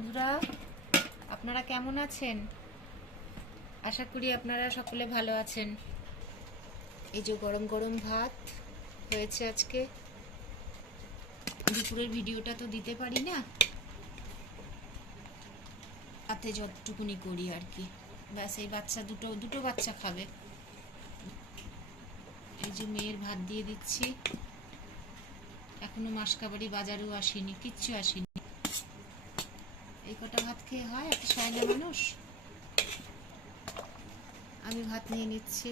বন্ধুরা, আপনারা কেমন আছেন? আশা করি আপনারা সকলে ভালো আছেন। এই যে গরম গরম ভাত হয়েছে আজকে। দুপুরের ভিডিওটা তো দিতে পারি না, তাতে যতটুকুনি করি আর কি। ব্যাস, এই বাচ্চা দুটো বাচ্চা খাবে। এই যে মেয়ের ভাত দিয়ে দিচ্ছি। এখনো মাসকাবাড়ি বাজারও আসেনি, কিচ্ছু আসেনি। এই কটা ভাত খেয়ে হয় একটা শায়না মানুষ? আমি ভাত নিয়ে নিচ্ছি।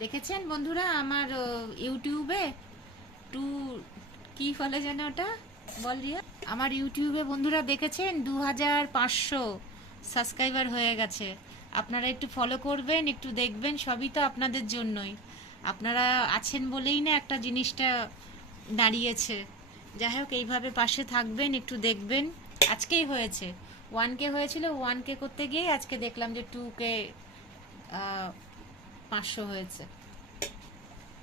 দেখেছেন বন্ধুরা আমার ইউটিউবে কি ফলে যেন ওটা বল রিয়া, আমার ইউটিউবে বন্ধুরা দেখেছেন 2500 সাবস্ক্রাইবার হয়ে গেছে। আপনারা একটু ফলো করবেন, একটু দেখবেন, সবই তো আপনাদের জন্যই। আপনারা আছেন বলেই না একটা জিনিসটা দাঁড়িয়েছে। যাই হোক, এইভাবে পাশে থাকবেন, একটু দেখবেন। আজকেই হয়েছে 1K হয়েছিল, 1K করতে গিয়ে আজকে দেখলাম যে 2K 500 হয়েছে।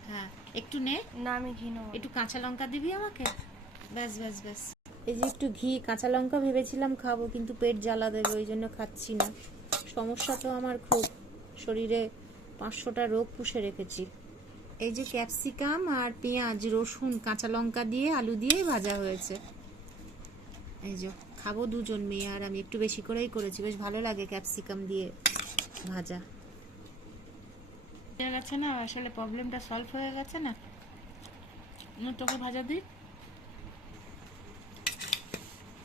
হ্যাঁ, একটু নে না, আমি ঘি নেবো। একটু কাঁচা লঙ্কা দিবি আমাকে? ব্যাস ব্যাস ব্যাস। এই যে একটু ঘি, কাঁচা লঙ্কা ভেবেছিলাম খাবো, কিন্তু পেট জ্বালা দেবে, ওই জন্য খাচ্ছি না। সমস্যা তো আমার খুব, শরীরে 500টা রোগ পুষে রেখেছি। এই যে ক্যাপসিকাম আর পেঁয়াজ, রসুন, কাঁচা লঙ্কা দিয়ে আলু দিয়েই ভাজা হয়েছে। এই যে খাবো দুজন, মেয়ে আর আমি। একটু বেশি করেই করেছি, বেশ ভালো লাগে ক্যাপসিকাম দিয়ে ভাজা। হয়ে গেছে না, আসলে প্রবলেমটা সলভ হয়ে গেছে না। তোকে ভাজা দিই।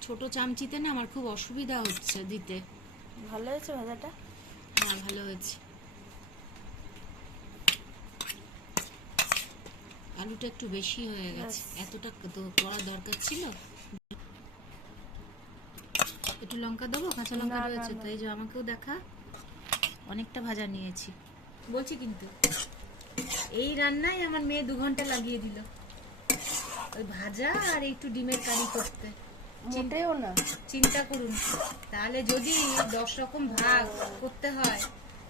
ছোট চামচিতে না আমার খুব অসুবিধা হচ্ছে দিতে। ভালো হয়েছে ভাজাটা? হ্যাঁ, ভালো হয়েছে। আলুটা একটু বেশি হয়ে গেছে, এতটা তো করা দরকার ছিল। একটু লঙ্কা দেবো, কাঁচা লঙ্কা রয়েছে তো। এই যে আমাকেও দেখা, অনেকটা ভাজা নিয়েছি বলছি, কিন্তু এই রান্নায় আমার মেয়ে 2 ঘন্টা লাগিয়ে দিল ওই ভাজা আর একটু ডিমের কারি করতে। মোটেও না, চিন্তা করুন, তাহলে যদি 10 রকম ভাগ করতে হয়,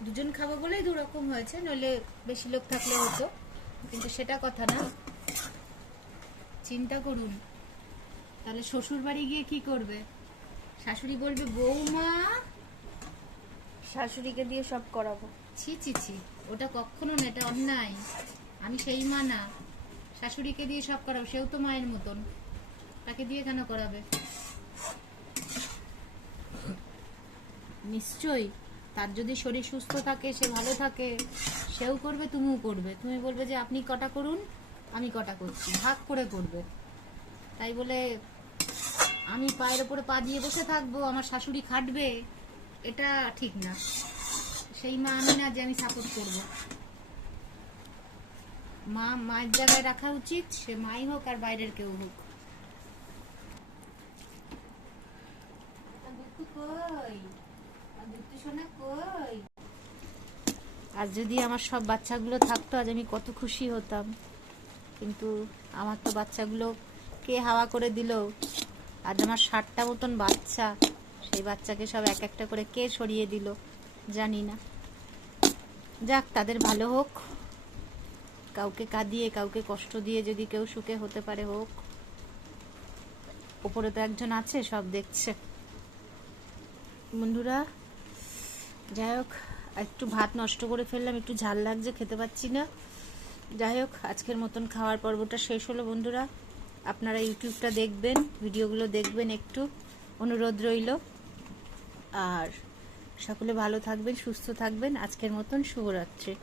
দুজন খাবো বলেই 2 রকম হয়েছে, নইলে বেশি লোক থাকলে হতো, কিন্তু সেটা কথা না। চিন্তা করুন, তাহলে শ্বশুর বাড়ি গিয়ে কি করবে? শাশুড়ি বলবে বৌমা। শাশুড়িকে দিয়ে সব করাবো। ছি ছি ছি, ওটা কখনো না, এটা অন্যায়। আমি সেই মা না, শাশুড়িকে দিয়ে সব করাবো। সেও তো মায়ের মতন, তাকে দিয়ে কেন করাবে? নিশ্চয়ই, তার যদি শরীর সুস্থ থাকে, সে ভালো থাকে, সেও করবে, তুমিও করবে। তুমি বলবে যে আপনি কটা করুন, আমি কটা করছি, ভাগ করে করবে। তাই বলে আমি পায়ের ওপরে পা দিয়ে বসে থাকবো, আমার শাশুড়ি খাটবে, এটা ঠিক না। সেই মা আমি না যে আমি সাপোর্ট করব। মা মায়ের জায়গায় রাখা উচিত, সে মাই হোক আর বাইরের কেউ হোক। আর যদি আমার সব বাচ্চাগুলো থাকতো, আজ আমি কত খুশি হতাম। কিন্তু আমার তো বাচ্চাগুলো কে হাওয়া করে দিল। আজ আমার 60টা মতন বাচ্চা, সেই বাচ্চাকে সব এক একটা করে কে সরিয়ে দিল জানি না। যাক, তাদের ভালো হোক। কাউকে কাঁদিয়ে, কাউকে কষ্ট দিয়ে যদি কেউ সুখে হতে পারে, হোক। ওপরে তো একজন আছে, সব দেখছে। বন্ধুরা, যাই হোক, একটু ভাত নষ্ট করে ফেললাম, একটু ঝাল লাগছে, খেতে পাচ্ছি না। যাই হোক, আজকের মতন খাওয়ার পর্বটা শেষ হলো। বন্ধুরা, আপনারা ইউটিউবটা দেখবেন, ভিডিওগুলো দেখবেন, একটু অনুরোধ রইল। আর সকলে ভালো থাকবেন, সুস্থ থাকবেন। আজকের মতন শুভরাত্রি।